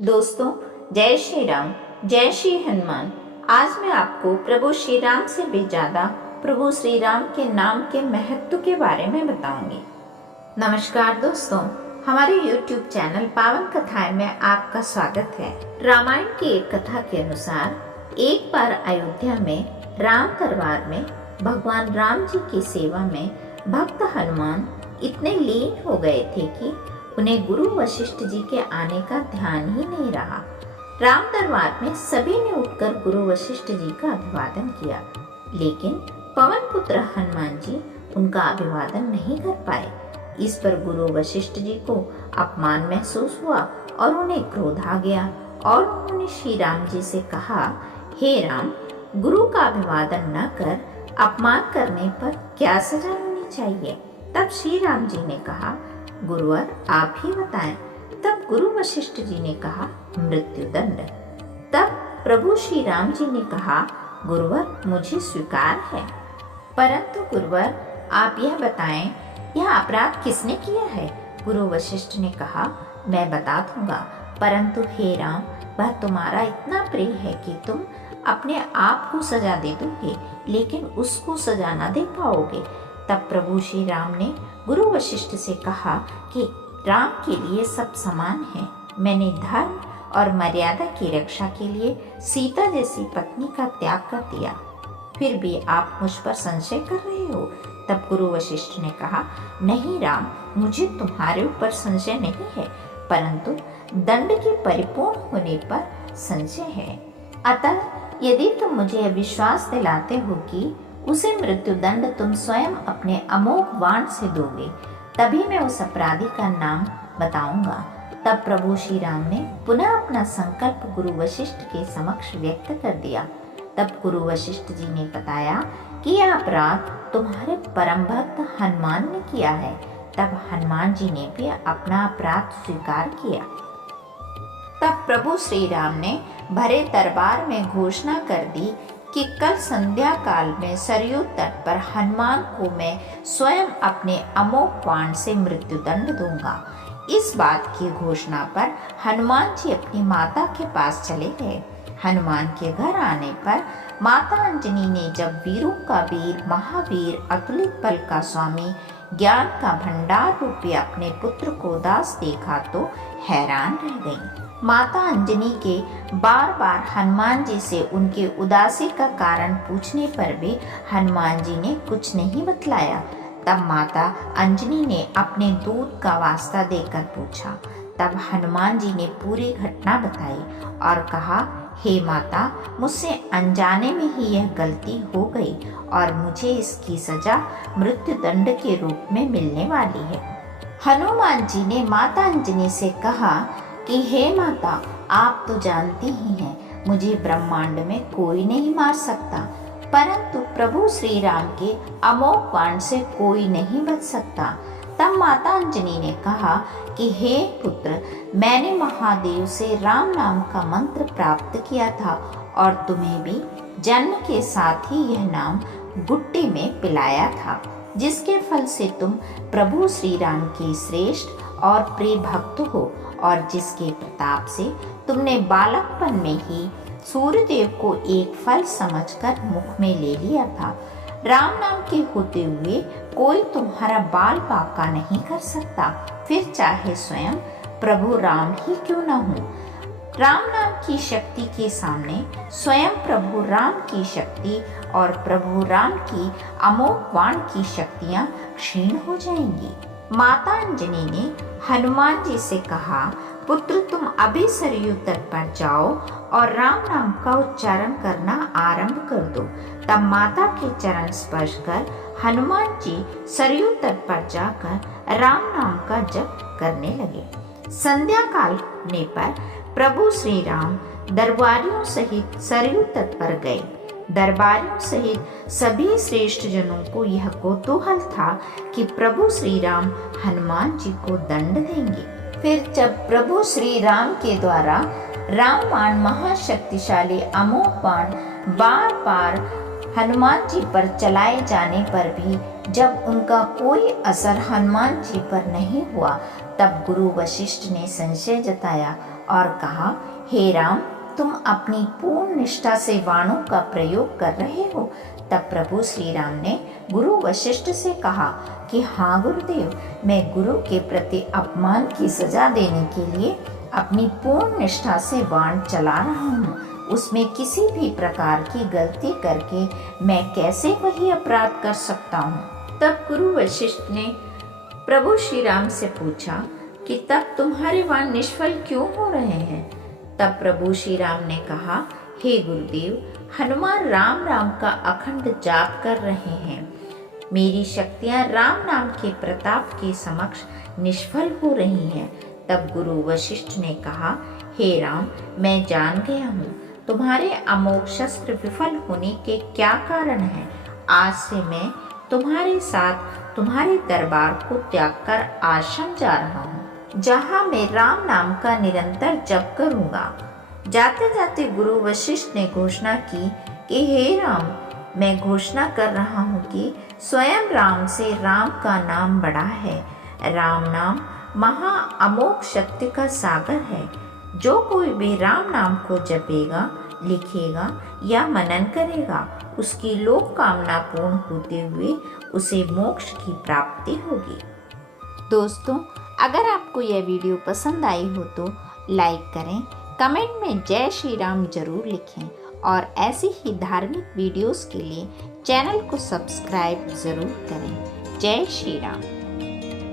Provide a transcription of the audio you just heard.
दोस्तों, जय श्री राम, जय श्री हनुमान। आज मैं आपको प्रभु श्री राम से भी ज्यादा प्रभु श्री राम के नाम के महत्व के बारे में बताऊंगी। नमस्कार दोस्तों, हमारे YouTube चैनल पावन कथाएं में आपका स्वागत है। रामायण की एक कथा के अनुसार एक बार अयोध्या में राम दरबार में भगवान राम जी की सेवा में भक्त हनुमान इतने लीन हो गए थे कि उन्हें गुरु वशिष्ठ जी के आने का ध्यान ही नहीं रहा। राम दरबार में सभी ने उठकर गुरु वशिष्ठ जी का अभिवादन किया, लेकिन पवन पुत्र हनुमान जी उनका अभिवादन नहीं कर पाए। इस पर गुरु वशिष्ठ जी को अपमान महसूस हुआ और उन्हें क्रोध आ गया और उन्होंने श्री राम जी से कहा, हे राम, गुरु का अभिवादन न कर अपमान करने पर क्या सजा होनी चाहिए? तब श्री राम जी ने कहा, गुरुवर आप ही बताएं। तब गुरु वशिष्ठ जी ने कहा, मृत्युदंड। तब प्रभु श्री राम जी ने कहा, गुरुवर मुझे स्वीकार है, परंतु गुरुवर आप यह बताएं, यह अपराध किसने किया है? गुरु वशिष्ठ ने कहा, मैं बता दूंगा, परंतु हे राम, वह तुम्हारा इतना प्रिय है कि तुम अपने आप को सजा दे दोगे, लेकिन उसको सजा न दे पाओगे। तब प्रभु श्री राम ने गुरु वशिष्ठ से कहा कि राम के लिए सब समान है। मैंने धर्म और मर्यादा की रक्षा के लिए सीता जैसी पत्नी का त्याग कर दिया, फिर भी आप मुझ पर संशय कर रहे हो। तब गुरु वशिष्ठ ने कहा, नहीं राम, मुझे तुम्हारे ऊपर संशय नहीं है, परंतु दंड के परिपूर्ण होने पर संशय है। अतः यदि तुम मुझे विश्वास दिलाते हो कि उसे मृत्युदंड तुम स्वयं अपने अमोघ बाण से दोगे, तभी मैं उस अपराधी का नाम बताऊंगा। तब प्रभु श्री राम ने पुनः अपना संकल्प गुरु वशिष्ठ के समक्ष व्यक्त कर दिया। तब गुरु वशिष्ठ जी ने बताया कि यह अपराध तुम्हारे परम भक्त हनुमान ने किया है। तब हनुमान जी ने भी अपना अपराध स्वीकार किया। तब प्रभु श्री राम ने भरे दरबार में घोषणा कर दी कि कल संध्या काल में सरयू तट पर हनुमान को मैं स्वयं अपने अमोघ बाण से मृत्युदंड दूंगा। इस बात की घोषणा पर हनुमान जी अपनी माता के पास चले गए। हनुमान के घर आने पर माता अंजनी ने जब वीरों का वीर, महावीर, अतुलित बल का स्वामी, ज्ञान का भंडार रूपी अपने पुत्र को दास देखा तो हैरान रह गईं। माता अंजनी के बार बार हनुमान जी से उनके उदासी का कारण पूछने पर भी हनुमान जी ने कुछ नहीं बतलाया। तब माता अंजनी ने अपने दूध का वास्ता देकर पूछा। तब हनुमान जी ने पूरी घटना बताई और कहा, हे माता, मुझसे अनजाने में ही यह गलती हो गई और मुझे इसकी सजा मृत्युदंड के रूप में मिलने वाली है। हनुमान जी ने माता अंजनी से कहा कि हे माता, आप तो जानती ही हैं, मुझे ब्रह्मांड में कोई नहीं मार सकता, परंतु प्रभु श्री राम के अमोघ बाण से कोई नहीं बच सकता। तब माता अंजनी ने कहा कि हे पुत्र, मैंने महादेव से राम नाम का मंत्र प्राप्त किया था और तुम्हें भी जन्म के साथ ही यह नाम गुट्टी में पिलाया था, जिसके फल से तुम प्रभु श्री राम के श्रेष्ठ और प्रिय भक्त हो और जिसके प्रताप से तुमने बालकपन में ही सूर्यदेव को एक फल समझकर मुख में ले लिया था। राम नाम के होते हुए कोई तुम्हारा बाल बांका नहीं कर सकता, फिर चाहे स्वयं प्रभु राम ही क्यों न हो। राम नाम की शक्ति के सामने स्वयं प्रभु राम की शक्ति और प्रभु राम की अमोघ बाण की शक्तियां क्षीण हो जाएंगी। माता अंजनी ने हनुमान जी से कहा, पुत्र तुम अभी सरयू तट पर जाओ और राम नाम का उच्चारण करना आरंभ कर दो। तब माता के चरण स्पर्श कर हनुमान जी सरयू तट पर जाकर राम नाम का जप करने लगे। संध्या काल होने पर प्रभु श्री राम दरबारियों सहित सरयू तट पर गए। दरबारियों सहित सभी श्रेष्ठ जनों को यह कौतूहल था कि प्रभु श्री राम हनुमान जी को दंड देंगे। फिर जब प्रभु श्री राम के द्वारा रामबाण महाशक्तिशाली अमोघ बाण बार बार हनुमान जी पर चलाए जाने पर भी जब उनका कोई असर हनुमान जी पर नहीं हुआ, तब गुरु वशिष्ठ ने संशय जताया और कहा, हे राम, तुम अपनी पूर्ण निष्ठा से वाणों का प्रयोग कर रहे हो। तब प्रभु श्री राम ने गुरु वशिष्ठ से कहा कि हाँ गुरुदेव, मैं गुरु के प्रति अपमान की सजा देने के लिए अपनी पूर्ण निष्ठा से बाण चला रहा हूँ। उसमें किसी भी प्रकार की गलती करके मैं कैसे वही अपराध कर सकता हूँ। तब गुरु वशिष्ठ ने प्रभु श्री राम से पूछा कि तब तुम्हारे बाण निष्फल क्यों हो रहे हैं। तब प्रभु श्री राम ने कहा, हे गुरुदेव, हनुमान राम राम का अखंड जाप कर रहे हैं। मेरी शक्तियां राम नाम के प्रताप के समक्ष निष्फल हो रही हैं। तब गुरु वशिष्ठ ने कहा, हे राम, मैं जान गया हूँ तुम्हारे अमोघ शस्त्र विफल होने के क्या कारण हैं। आज से मैं तुम्हारे साथ तुम्हारे दरबार को त्याग कर आश्रम जा रहा हूँ, जहाँ मैं राम नाम का निरंतर जप करूँगा। जाते जाते गुरु वशिष्ठ ने घोषणा की कि हे राम, मैं घोषणा कर रहा हूँ कि स्वयं राम से राम का नाम बड़ा है। राम नाम महा अमोघ शक्ति का सागर है। जो कोई भी राम नाम को जपेगा, लिखेगा या मनन करेगा, उसकी लोक कामना पूर्ण होते हुए उसे मोक्ष की प्राप्ति होगी। दोस्तों, अगर आपको यह वीडियो पसंद आई हो तो लाइक करें, कमेंट में जय श्री राम जरूर लिखें और ऐसी ही धार्मिक वीडियोस के लिए चैनल को सब्सक्राइब जरूर करें। जय श्री राम।